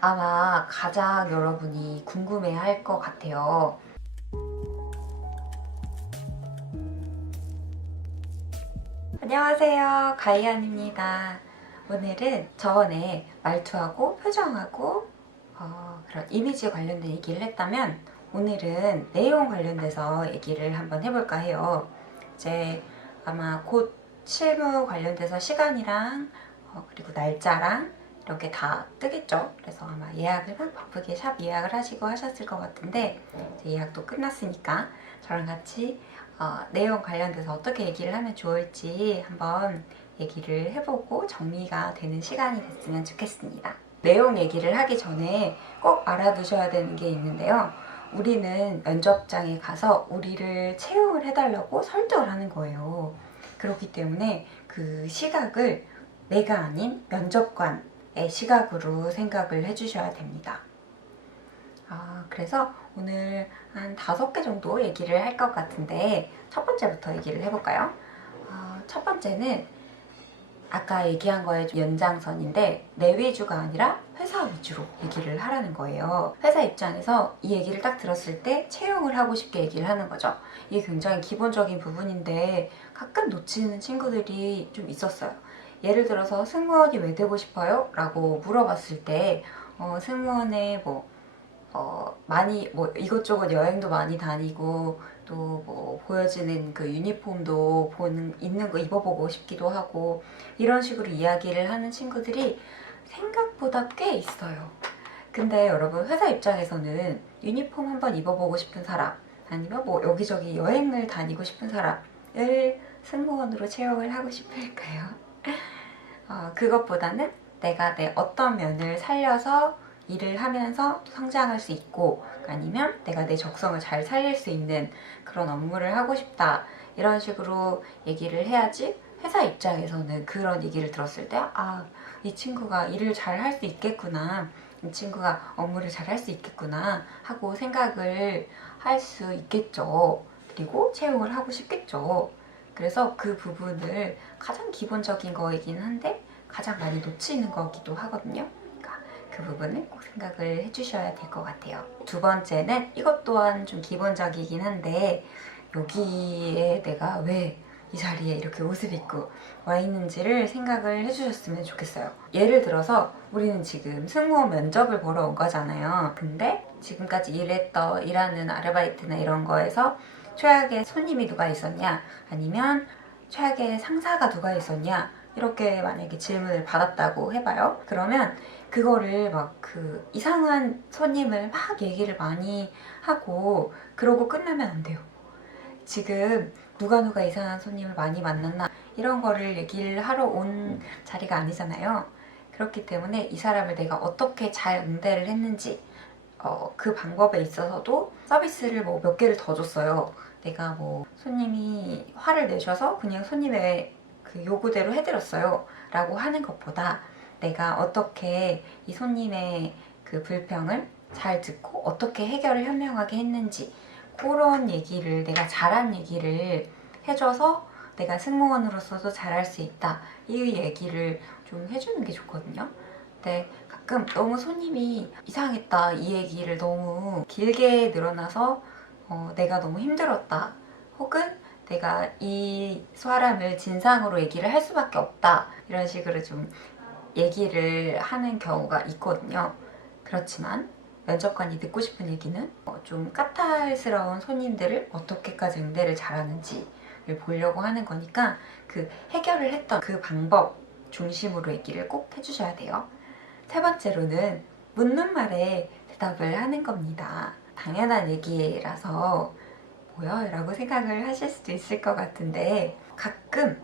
아마 가장 여러분이 궁금해 할 것 같아요. 안녕하세요. 가이안입니다. 오늘은 저번에 말투하고 표정하고 어, 그런 이미지 관련된 얘기를 했다면 오늘은 내용 관련돼서 얘기를 한번 해볼까 해요. 이제 아마 곧 실무 관련돼서 시간이랑 어, 그리고 날짜랑 이렇게 다 뜨겠죠. 그래서 아마 예약을 막 바쁘게 샵 예약을 하시고 하셨을 것 같은데 예약도 끝났으니까 저랑 같이 어, 내용 관련돼서 어떻게 얘기를 하면 좋을지 한번 얘기를 해보고 정리가 되는 시간이 됐으면 좋겠습니다. 내용 얘기를 하기 전에 꼭 알아두셔야 되는 게 있는데요. 우리는 면접장에 가서 우리를 채용을 해달라고 설득을 하는 거예요. 그렇기 때문에 그 시각을 내가 아닌 면접관의 시각으로 생각을 해주셔야 됩니다. 아, 그래서 오늘 한 다섯 개 정도 얘기를 할 것 같은데 첫 번째부터 얘기를 해볼까요? 아, 첫 번째는 아까 얘기한 거의 연장선인데 내 위주가 아니라 회사 위주로 얘기를 하라는 거예요. 회사 입장에서 이 얘기를 딱 들었을 때 채용을 하고 싶게 얘기를 하는 거죠. 이게 굉장히 기본적인 부분인데 가끔 놓치는 친구들이 좀 있었어요. 예를 들어서 승무원이 왜 되고 싶어요? 라고 물어봤을 때 어, 승무원의 뭐 어, 많이 뭐 이것저것 여행도 많이 다니고 또 뭐 보여지는 그 유니폼도 보는 입는 거 입어보고 싶기도 하고 이런 식으로 이야기를 하는 친구들이 생각보다 꽤 있어요. 근데 여러분 회사 입장에서는 유니폼 한번 입어보고 싶은 사람 아니면 뭐 여기저기 여행을 다니고 싶은 사람을 승무원으로 채용을 하고 싶을까요? 어, 그것보다는 내가 내 어떤 면을 살려서 일을 하면서 또 성장할 수 있고 아니면 내가 내 적성을 잘 살릴 수 있는 그런 업무를 하고 싶다. 이런 식으로 얘기를 해야지 회사 입장에서는 그런 얘기를 들었을 때 아 이 친구가 일을 잘 할 수 있겠구나. 이 친구가 업무를 잘 할 수 있겠구나 하고 생각을 할 수 있겠죠. 그리고 채용을 하고 싶겠죠 그래서 그 부분을 가장 기본적인 거이긴 한데 가장 많이 놓치는 거기도 하거든요 그러니까 그 부분을 꼭 생각을 해주셔야 될 것 같아요. 두 번째는 이것 또한 좀 기본적이긴 한데 여기에 내가 왜 이 자리에 이렇게 옷을 입고 와 있는지를 생각을 해주셨으면 좋겠어요. 예를 들어서 우리는 지금 승무원 면접을 보러 온 거잖아요. 근데 지금까지 일했던 일하는 아르바이트나 이런 거에서 최악의 손님이 누가 있었냐 아니면 최악의 상사가 누가 있었냐 이렇게 만약에 질문을 받았다고 해봐요. 그러면 그거를 막 그 이상한 손님을 막 얘기를 많이 하고 그러고 끝나면 안 돼요. 지금 누가 누가 이상한 손님을 많이 만났나 이런 거를 얘기를 하러 온 자리가 아니잖아요. 그렇기 때문에 이 사람을 내가 어떻게 잘 응대를 했는지 어, 그 방법에 있어서도 서비스를 뭐 몇 개를 더 줬어요. 내가 뭐 손님이 화를 내셔서 그냥 손님의 그 요구대로 해드렸어요. 라고 하는 것보다 내가 어떻게 이 손님의 그 불평을 잘 듣고 어떻게 해결을 현명하게 했는지 그런 얘기를 내가 잘한 얘기를 해줘서 내가 승무원으로서도 잘할 수 있다 이 얘기를 좀 해주는 게 좋거든요. 근데 가끔 너무 손님이 이상했다 이 얘기를 너무 길게 늘어나서 어, 내가 너무 힘들었다 혹은 내가 이 사람을 진상으로 얘기를 할 수밖에 없다 이런 식으로 좀 얘기를 하는 경우가 있거든요. 그렇지만 면접관이 듣고 싶은 얘기는 어, 좀 까탈스러운 손님들을 어떻게까지 응대를 잘하는지를 보려고 하는 거니까 그 해결을 했던 그 방법 중심으로 얘기를 꼭 해주셔야 돼요. 세 번째로는 묻는 말에 대답을 하는 겁니다. 당연한 얘기라서 뭐야? 라고 생각을 하실 수도 있을 것 같은데 가끔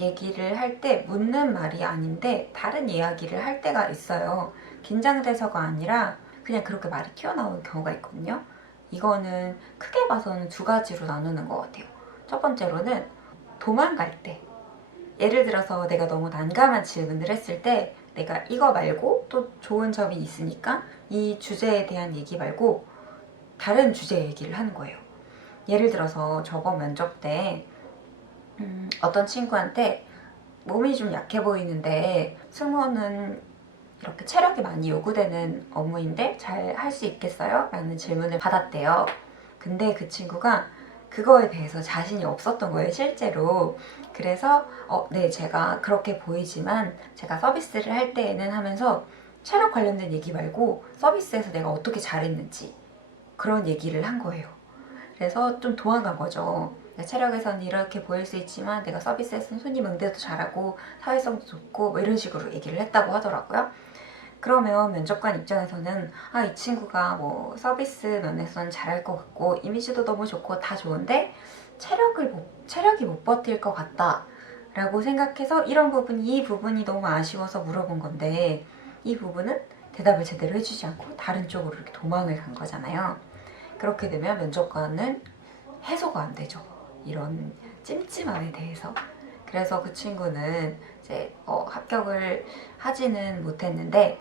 얘기를 할 때 묻는 말이 아닌데 다른 이야기를 할 때가 있어요. 긴장돼서가 아니라 그냥 그렇게 말이 튀어나오는 경우가 있거든요. 이거는 크게 봐서는 두 가지로 나누는 것 같아요. 첫 번째로는 도망갈 때. 예를 들어서 내가 너무 난감한 질문을 했을 때 내가 이거 말고 또 좋은 점이 있으니까 이 주제에 대한 얘기 말고 다른 주제 얘기를 하는 거예요. 예를 들어서 저번 면접 때 음, 어떤 친구한테 몸이 좀 약해 보이는데 승무원은 이렇게 체력이 많이 요구되는 업무인데 잘 할 수 있겠어요? 라는 질문을 받았대요. 근데 그 친구가 그거에 대해서 자신이 없었던 거예요, 실제로. 그래서, 어, 네, 제가 그렇게 보이지만 제가 서비스를 할 때에는 하면서 체력 관련된 얘기 말고 서비스에서 내가 어떻게 잘했는지 그런 얘기를 한 거예요. 그래서 좀 도망간 거죠. 내 체력에서는 이렇게 보일 수 있지만 내가 서비스에서는 손님 응대도 잘하고 사회성도 좋고 뭐 이런 식으로 얘기를 했다고 하더라고요. 그러면 면접관 입장에서는 아 이 친구가 뭐 서비스 면에서는 잘할 것 같고 이미지도 너무 좋고 다 좋은데 체력을 못, 체력이 못 버틸 것 같다 라고 생각해서 이런 부분 이 부분이 너무 아쉬워서 물어본 건데 이 부분은 대답을 제대로 해주지 않고 다른 쪽으로 이렇게 도망을 간 거잖아요. 그렇게 되면 면접관은 해소가 안 되죠. 이런 찜찜함에 대해서. 그래서 그 친구는 이제 어, 합격을 하지는 못했는데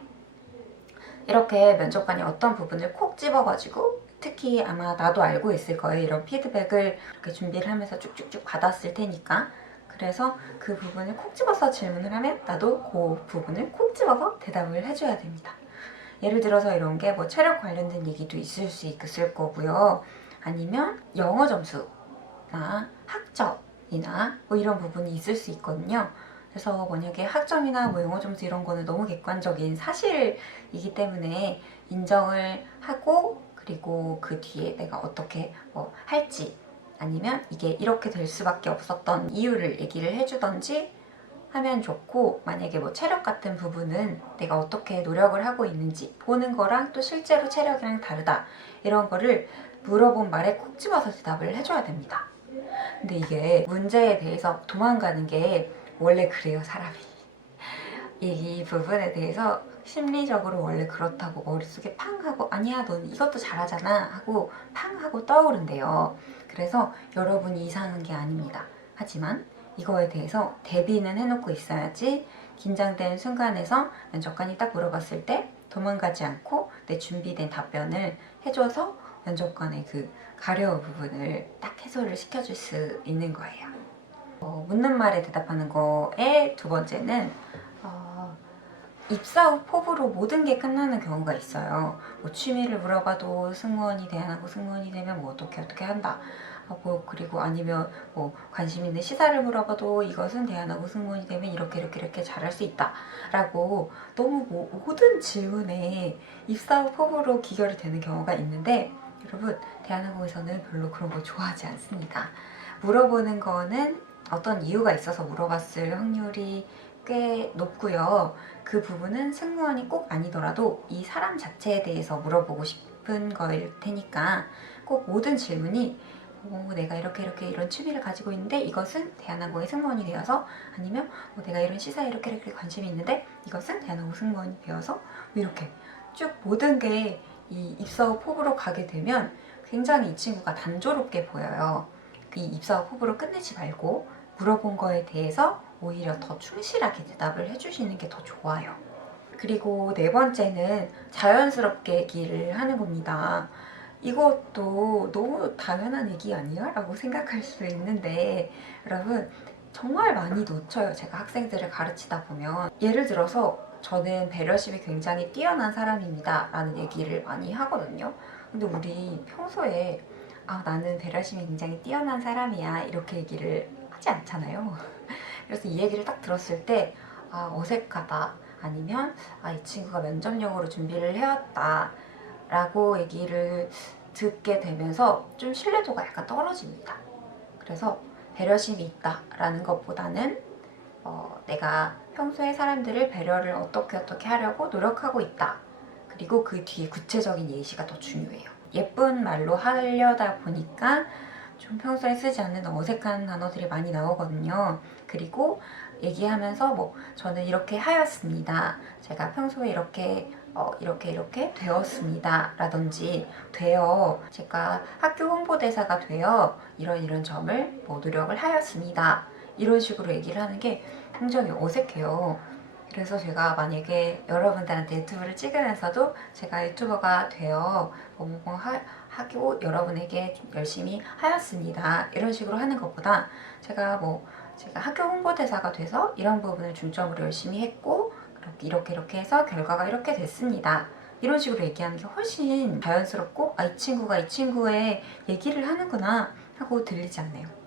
이렇게 면접관이 어떤 부분을 콕 집어가지고 특히 아마 나도 알고 있을 거예요. 이런 피드백을 이렇게 준비를 하면서 쭉쭉쭉 받았을 테니까. 그래서 그 부분을 콕 집어서 질문을 하면 나도 그 부분을 콕 집어서 대답을 해줘야 됩니다. 예를 들어서 이런 게 뭐 체력 관련된 얘기도 있을 수 있을 거고요. 아니면 영어 점수나 학점이나 뭐 이런 부분이 있을 수 있거든요. 그래서 만약에 학점이나 뭐 영어 점수 이런 거는 너무 객관적인 사실이기 때문에 인정을 하고 그리고 그 뒤에 내가 어떻게 뭐 할지 아니면 이게 이렇게 될 수밖에 없었던 이유를 얘기를 해주던지 하면 좋고 만약에 뭐 체력 같은 부분은 내가 어떻게 노력을 하고 있는지 보는 거랑 또 실제로 체력이랑 다르다. 이런 거를 물어본 말에 콕 집어서 대답을 해줘야 됩니다. 근데 이게 문제에 대해서 도망가는 게 원래 그래요 사람이. 이 부분에 대해서 심리적으로 원래 그렇다고 머릿속에 팡 하고 아니야 넌 이것도 잘하잖아 하고 팡 하고 떠오른대요. 그래서 여러분이 이상한 게 아닙니다. 하지만 이거에 대해서 대비는 해놓고 있어야지 긴장된 순간에서 면접관이 딱 물어봤을 때 도망가지 않고 내 준비된 답변을 해줘서 면접관의 그 가려운 부분을 딱 해소를 시켜줄 수 있는 거예요. 어, 묻는 말에 대답하는 거에 두 번째는 어, 입사 후 포부로 모든 게 끝나는 경우가 있어요. 뭐 취미를 물어봐도 승무원이 대안하고 승무원이 되면 뭐 어떻게 어떻게 한다. 어, 뭐 그리고 아니면 뭐 관심 있는 시사를 물어봐도 이것은 대안하고 승무원이 되면 이렇게 이렇게 이렇게 잘할 수 있다 라고 너무 뭐 모든 질문에 입사 후 포부로 기결이 되는 경우가 있는데 여러분 대한항공에서는 별로 그런 거 좋아하지 않습니다. 물어보는 거는 어떤 이유가 있어서 물어봤을 확률이 꽤 높고요. 그 부분은 승무원이 꼭 아니더라도 이 사람 자체에 대해서 물어보고 싶은 거일 테니까 꼭 모든 질문이 어, 내가 이렇게 이렇게 이런 취미를 가지고 있는데 이것은 대한항공의 승무원이 되어서 아니면 뭐 내가 이런 시사에 이렇게 이렇게 관심이 있는데 이것은 대한항공 승무원이 되어서 뭐 이렇게 쭉 모든 게 이 입사 후 포부로 가게 되면 굉장히 이 친구가 단조롭게 보여요. 이 입사 후 포부로 끝내지 말고 물어본 거에 대해서 오히려 더 충실하게 대답을 해주시는 게 더 좋아요. 그리고 네 번째는 자연스럽게 얘기를 하는 겁니다. 이것도 너무 당연한 얘기 아니야? 라고 생각할 수 있는데 여러분 정말 많이 놓쳐요. 제가 학생들을 가르치다 보면 예를 들어서 저는 배려심이 굉장히 뛰어난 사람입니다. 라는 얘기를 많이 하거든요. 근데 우리 평소에 아, 나는 배려심이 굉장히 뛰어난 사람이야. 이렇게 얘기를 하지 않잖아요. 그래서 이 얘기를 딱 들었을 때 아, 어색하다. 아니면 아, 이 친구가 면접용으로 준비를 해왔다. 라고 얘기를 듣게 되면서 좀 신뢰도가 약간 떨어집니다. 그래서 배려심이 있다라는 것보다는 어, 내가 평소에 사람들을 배려를 어떻게 어떻게 하려고 노력하고 있다. 그리고 그 뒤에 구체적인 예시가 더 중요해요. 예쁜 말로 하려다 보니까 좀 평소에 쓰지 않는 어색한 단어들이 많이 나오거든요. 그리고 얘기하면서 뭐 저는 이렇게 하였습니다. 제가 평소에 이렇게 어, 이렇게 이렇게 되었습니다. 라든지 되어 제가 학교 홍보대사가 되어 이런 이런 점을 뭐 노력을 하였습니다. 이런 식으로 얘기를 하는 게 굉장히 어색해요. 그래서 제가 만약에 여러분들한테 유튜브를 찍으면서도 제가 유튜버가 되어 뭐뭐 하고 여러분에게 좀 열심히 하였습니다. 이런 식으로 하는 것보다 제가 뭐 제가 학교 홍보대사가 돼서 이런 부분을 중점으로 열심히 했고 이렇게 이렇게 이렇게 해서 결과가 이렇게 됐습니다. 이런 식으로 얘기하는 게 훨씬 자연스럽고 아 이 친구가 이 친구의 얘기를 하는구나 하고 들리지 않나요?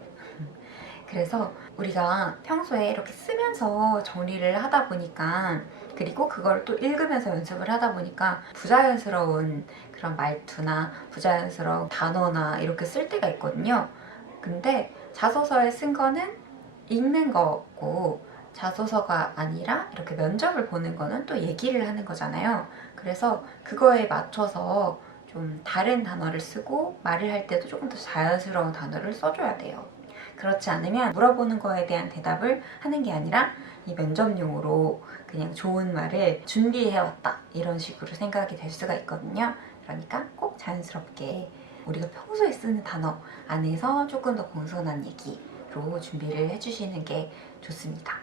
그래서 우리가 평소에 이렇게 쓰면서 정리를 하다 보니까 그리고 그걸 또 읽으면서 연습을 하다 보니까 부자연스러운 그런 말투나 부자연스러운 단어나 이렇게 쓸 때가 있거든요. 근데 자소서에 쓴 거는 읽는 거고 자소서가 아니라 이렇게 면접을 보는 거는 또 얘기를 하는 거잖아요. 그래서 그거에 맞춰서 좀 다른 단어를 쓰고 말을 할 때도 조금 더 자연스러운 단어를 써줘야 돼요. 그렇지 않으면 물어보는 거에 대한 대답을 하는 게 아니라 이 면접용으로 그냥 좋은 말을 준비해왔다 이런 식으로 생각이 될 수가 있거든요. 그러니까 꼭 자연스럽게 우리가 평소에 쓰는 단어 안에서 조금 더 공손한 얘기로 준비를 해주시는 게 좋습니다.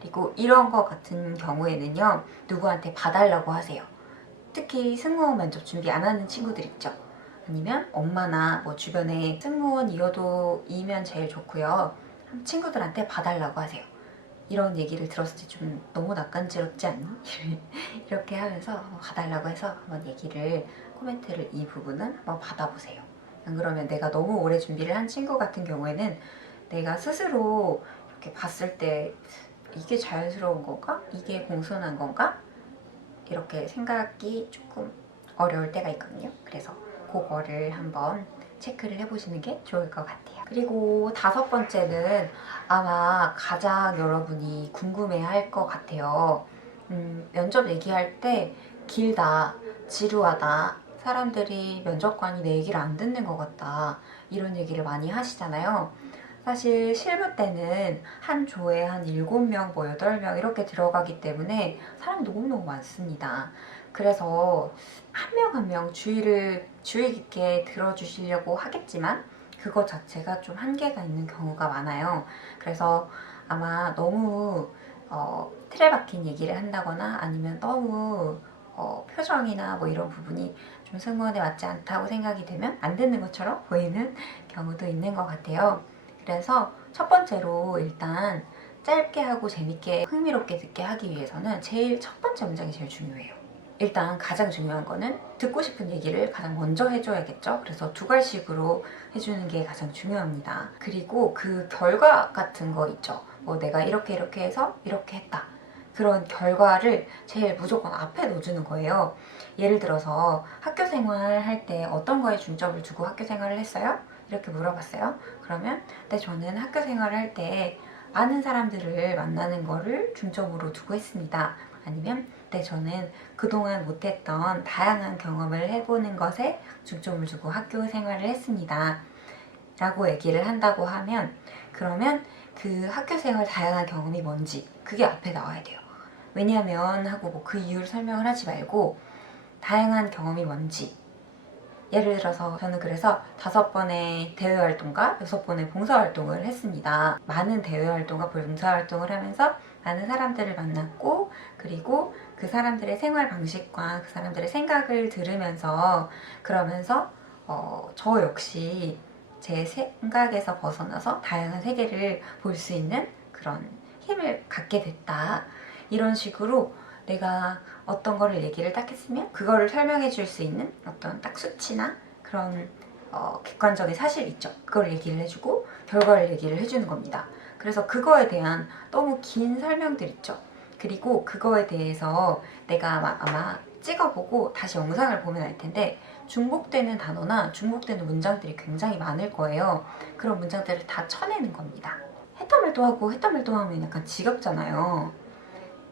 그리고 이런 거 같은 경우에는요 누구한테 봐달라고 하세요. 특히 승무원 면접 준비 안 하는 친구들 있죠. 아니면 엄마나 뭐 주변에 승무원 이어도 이면 제일 좋고요. 친구들한테 봐달라고 하세요. 이런 얘기를 들었을 때 좀 너무 낯간지럽지 않니? 이렇게 하면서 봐달라고 해서 한번 얘기를 코멘트를 이 부분은 한번 받아보세요. 안 그러면 내가 너무 오래 준비를 한 친구 같은 경우에는 내가 스스로 이렇게 봤을 때 이게 자연스러운 건가? 이게 공손한 건가? 이렇게 생각이 조금 어려울 때가 있거든요. 그래서 그거를 한번 체크를 해보시는 게 좋을 것 같아요. 그리고 다섯 번째는 아마 가장 여러분이 궁금해할 것 같아요. 음, 면접 얘기할 때 길다, 지루하다, 사람들이 면접관이 내 얘기를 안 듣는 것 같다 이런 얘기를 많이 하시잖아요. 사실 실무 때는 한 조에 한 7명, 뭐 8명 이렇게 들어가기 때문에 사람이 너무너무 많습니다. 그래서 한 명 한 명 주의를 주의 깊게 들어주시려고 하겠지만 그거 자체가 좀 한계가 있는 경우가 많아요. 그래서 아마 너무 어, 틀에 박힌 얘기를 한다거나 아니면 너무 어, 표정이나 뭐 이런 부분이 좀 승무원에 맞지 않다고 생각이 되면 안 듣는 것처럼 보이는 경우도 있는 것 같아요. 그래서 첫 번째로 일단 짧게 하고 재밌게 흥미롭게 듣게 하기 위해서는 제일 첫 번째 문장이 제일 중요해요. 일단 가장 중요한 거는 듣고 싶은 얘기를 가장 먼저 해줘야겠죠. 그래서 두 갈식으로 해주는 게 가장 중요합니다. 그리고 그 결과 같은 거 있죠. 뭐 내가 이렇게 이렇게 해서 이렇게 했다. 그런 결과를 제일 무조건 앞에 넣어주는 거예요. 예를 들어서 학교 생활 할 때 어떤 거에 중점을 두고 학교 생활을 했어요? 이렇게 물어봤어요. 그러면 네, 저는 학교 생활을 할 때 많은 사람들을 만나는 거를 중점으로 두고 했습니다. 아니면 네, 저는 그동안 못했던 다양한 경험을 해보는 것에 중점을 두고 학교 생활을 했습니다. 라고 얘기를 한다고 하면 그러면 그 학교 생활 다양한 경험이 뭔지 그게 앞에 나와야 돼요. 왜냐하면 하고 뭐 그 이유를 설명을 하지 말고 다양한 경험이 뭔지 예를 들어서 저는 그래서 다섯 번의 대외 활동과 여섯 번의 봉사 활동을 했습니다. 많은 대외 활동과 봉사 활동을 하면서 많은 사람들을 만났고 그리고 그 사람들의 생활 방식과 그 사람들의 생각을 들으면서 그러면서 어, 저 역시 제 생각에서 벗어나서 다양한 세계를 볼 수 있는 그런 힘을 갖게 됐다. 이런 식으로 내가 어떤 거를 얘기를 딱 했으면 그거를 설명해 줄 수 있는 어떤 딱 수치나 그런 어, 객관적인 사실 있죠. 그걸 얘기를 해주고 결과를 얘기를 해주는 겁니다. 그래서 그거에 대한 너무 긴 설명들 있죠. 그리고 그거에 대해서 내가 아마, 아마 찍어보고 다시 영상을 보면 알 텐데 중복되는 단어나 중복되는 문장들이 굉장히 많을 거예요. 그런 문장들을 다 쳐내는 겁니다. 했다 말도 하고 했다 말도 하면 약간 지겹잖아요.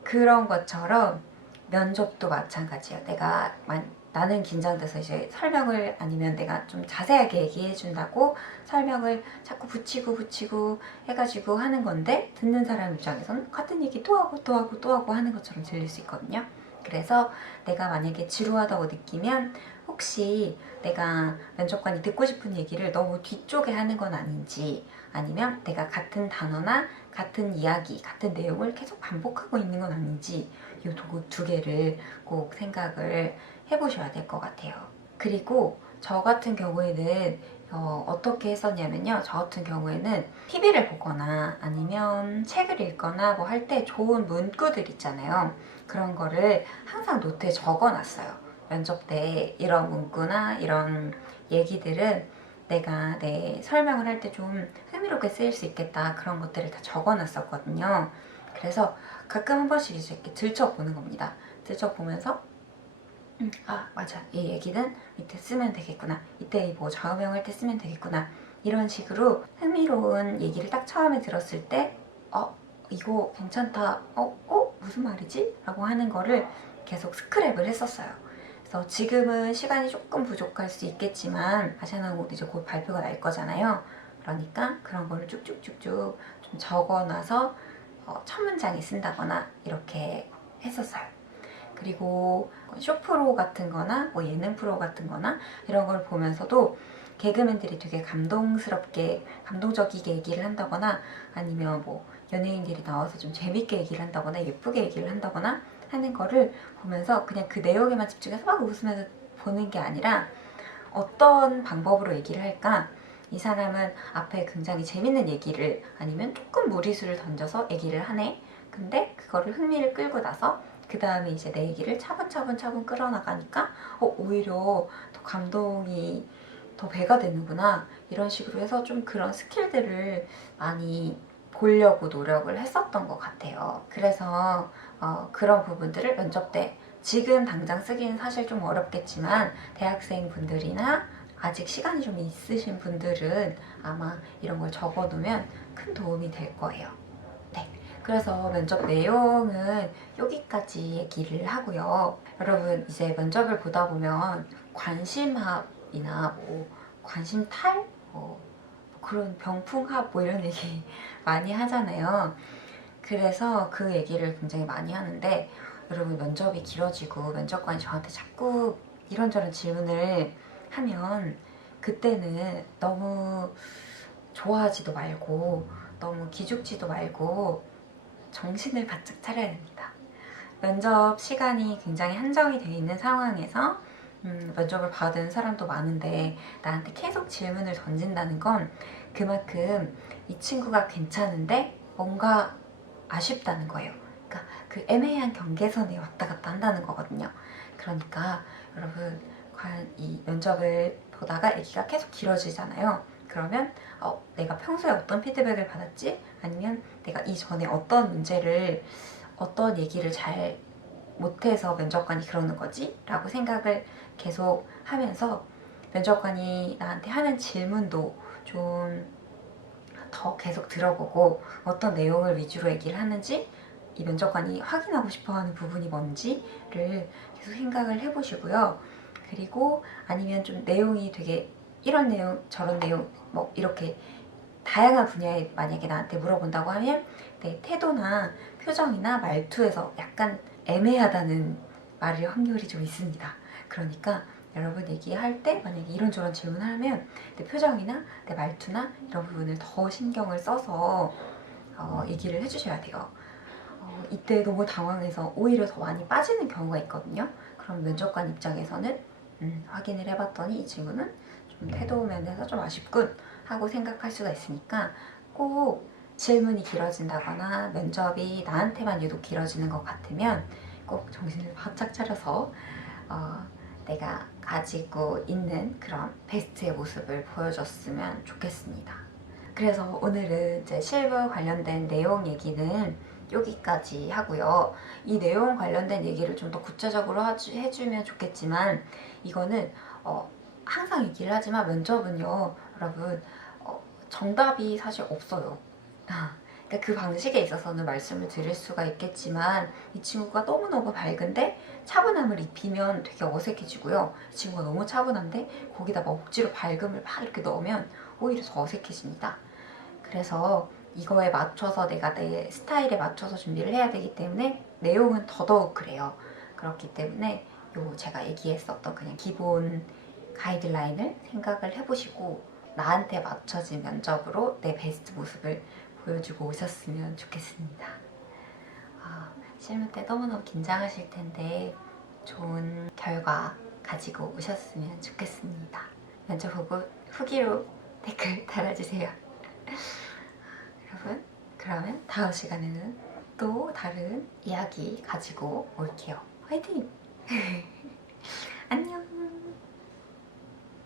그런 것처럼 면접도 마찬가지예요. 내가 만- 나는 긴장돼서 이제 설명을 아니면 내가 좀 자세하게 얘기해 준다고 설명을 자꾸 붙이고 붙이고 해가지고 하는 건데 듣는 사람 입장에서는 같은 얘기 또 하고 또 하고 또 하고 하는 것처럼 들릴 수 있거든요. 그래서 내가 만약에 지루하다고 느끼면 혹시 내가 면접관이 듣고 싶은 얘기를 너무 뒤쪽에 하는 건 아닌지 아니면 내가 같은 단어나 같은 이야기, 같은 내용을 계속 반복하고 있는 건 아닌지 이 두 개를 꼭 생각을 해보셔야 될 것 같아요. 그리고 저 같은 경우에는 어, 떻게 했었냐면요. 저 같은 경우에는 TV를 보거나 아니면 책을 읽거나 뭐 할 때 좋은 문구들 있잖아요. 그런 거를 항상 노트에 적어놨어요. 면접 때 이런 문구나 이런 얘기들은 내가 내 설명을 할 때 좀 흥미롭게 쓰일 수 있겠다 그런 것들을 다 적어놨었거든요. 그래서 가끔 한 번씩 이렇게 들춰보는 겁니다. 들춰보면서 음, 아 맞아 이 얘기는 밑에 쓰면 되겠구나 이때 뭐 좌우명 할 때 쓰면 되겠구나 이런 식으로 흥미로운 얘기를 딱 처음에 들었을 때 어 이거 괜찮다 어? 어? 무슨 말이지? 라고 하는 거를 계속 스크랩을 했었어요 그래서 지금은 시간이 조금 부족할 수 있겠지만 아시아나고 이제 곧 발표가 날 거잖아요 그러니까 그런 거를 쭉쭉쭉쭉 좀 적어놔서 어, 첫 문장에 쓴다거나 이렇게 했었어요 그리고 쇼프로 같은 거나 뭐 예능 프로 같은 거나 이런 걸 보면서도 개그맨들이 되게 감동스럽게 감동적이게 얘기를 한다거나 아니면 뭐 연예인들이 나와서 좀 재밌게 얘기를 한다거나 예쁘게 얘기를 한다거나 하는 거를 보면서 그냥 그 내용에만 집중해서 막 웃으면서 보는 게 아니라 어떤 방법으로 얘기를 할까? 이 사람은 앞에 굉장히 재밌는 얘기를 아니면 조금 무리수를 던져서 얘기를 하네. 근데 그거를 흥미를 끌고 나서 그 다음에 이제 내 얘기를 차분차분 차분 끌어나가니까 어, 오히려 더 감동이 더 배가 되는구나 이런 식으로 해서 좀 그런 스킬들을 많이 보려고 노력을 했었던 것 같아요. 그래서 어, 그런 부분들을 면접 때 지금 당장 쓰기는 사실 좀 어렵겠지만 대학생 분들이나 아직 시간이 좀 있으신 분들은 아마 이런 걸 적어두면 큰 도움이 될 거예요. 네. 그래서 면접 내용은 여기까지 얘기를 하고요. 여러분 이제 면접을 보다 보면 관심합이나 뭐 관심탈 뭐 그런 병풍합 뭐 이런 얘기 많이 하잖아요. 그래서 그 얘기를 굉장히 많이 하는데 여러분 면접이 길어지고 면접관이 저한테 자꾸 이런저런 질문을 하면 그때는 너무 좋아하지도 말고 너무 기죽지도 말고 정신을 바짝 차려야 됩니다. 면접 시간이 굉장히 한정이 되어 있는 상황에서 음, 면접을 받은 사람도 많은데 나한테 계속 질문을 던진다는 건 그만큼 이 친구가 괜찮은데 뭔가 아쉽다는 거예요. 그러니까 그 애매한 경계선에 왔다 갔다 한다는 거거든요. 그러니까 여러분 과연 이 면접을 보다가 얘기가 계속 길어지잖아요. 그러면 어, 내가 평소에 어떤 피드백을 받았지? 아니면 내가 이전에 어떤 문제를 어떤 얘기를 잘 못해서 면접관이 그러는 거지? 라고 생각을 계속 하면서 면접관이 나한테 하는 질문도 좀 더 계속 들어보고 어떤 내용을 위주로 얘기를 하는지 이 면접관이 확인하고 싶어 하는 부분이 뭔지를 계속 생각을 해보시고요. 그리고 아니면 좀 내용이 되게 이런 내용, 저런 내용, 뭐 이렇게 다양한 분야에 만약에 나한테 물어본다고 하면 내 태도나 표정이나 말투에서 약간 애매하다는 말일 확률이 좀 있습니다. 그러니까 여러분 얘기할 때 만약에 이런저런 질문을 하면 내 표정이나 내 말투나 이런 부분을 더 신경을 써서 어, 얘기를 해주셔야 돼요. 어, 이때 너무 당황해서 오히려 더 많이 빠지는 경우가 있거든요. 그럼 면접관 입장에서는 음, 확인을 해봤더니 이 친구는 좀 태도 면에서 좀 아쉽군 하고 생각할 수가 있으니까 꼭 질문이 길어진다거나 면접이 나한테만 유독 길어지는 것 같으면 꼭 정신을 바짝 차려서 어, 내가 가지고 있는 그런 베스트의 모습을 보여줬으면 좋겠습니다. 그래서 오늘은 이제 실무 관련된 내용 얘기는 여기까지 하고요. 이 내용 관련된 얘기를 좀 더 구체적으로 해주면 좋겠지만 이거는 어, 항상 얘기를 하지만 면접은요, 여러분 어, 정답이 사실 없어요. 그러니까 그 방식에 있어서는 말씀을 드릴 수가 있겠지만 이 친구가 너무너무 밝은데 차분함을 입히면 되게 어색해지고요. 이 친구가 너무 차분한데 거기다 막 억지로 밝음을 막 이렇게 넣으면 오히려 더 어색해집니다. 그래서 이거에 맞춰서 내가 내 스타일에 맞춰서 준비를 해야 되기 때문에 내용은 더더욱 그래요. 그렇기 때문에 요 제가 얘기했었던 그냥 기본 가이드라인을 생각을 해보시고 나한테 맞춰진 면접으로 내 베스트 모습을 보여주고 오셨으면 좋겠습니다. 아, 실무 때 너무너무 긴장하실 텐데 좋은 결과 가지고 오셨으면 좋겠습니다. 면접 보고 후기로 댓글 달아주세요. 여러분 그러면 다음 시간에는 또 다른 이야기 가지고 올게요. 화이팅! 안녕!